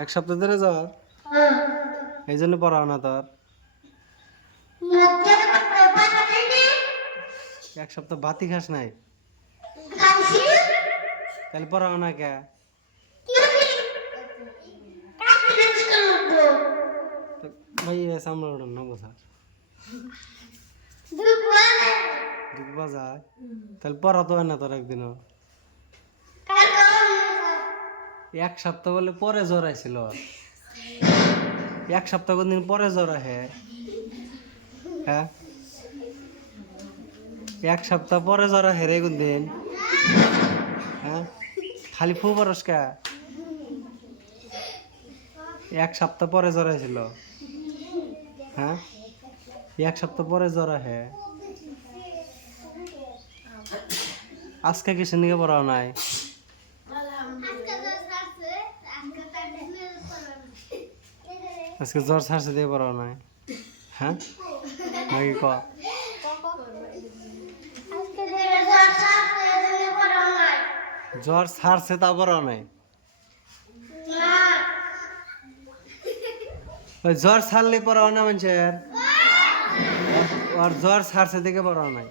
এক সপ্তাহ ধরে জ্বর, এই জন্য পড়াও না তোর। এক সপ্তাহ ভাতই খাস নাই, তাহলে পড়াও না কে? ভাই সামনে ওঠেন না বোঝা দুঃখ যায়, তাহলে পড়া তো হয় না তোর একদিনও। এক সপ্তাহ বলে পরে জ্বর আইছিল, এক সপ্তাহ কোনদিন পরে জ্বর আহে? হ্যাঁ, এক সপ্তাহ পরে জ্বর আহে রে কোনদিন? হ্যাঁ, খালি ফু পরস কে? এক সপ্তাহ পরে জ্বর আইছিল। হ্যাঁ, এক সপ্তাহ পরে জ্বর আহে। আজকে কিসের নিয়ে পড়াও নাই? আজকে জ্বর ছাড়ছে দিয়ে পড়াও নাই? হ্যাঁ নাকি ক? জ্বর ছাড়ছে তা পড়াও নাই? ওই জ্বর ছাড়লে পড়াও না মানুষের, আর জ্বর ছাড়ছে দেখে পড়াও নাই।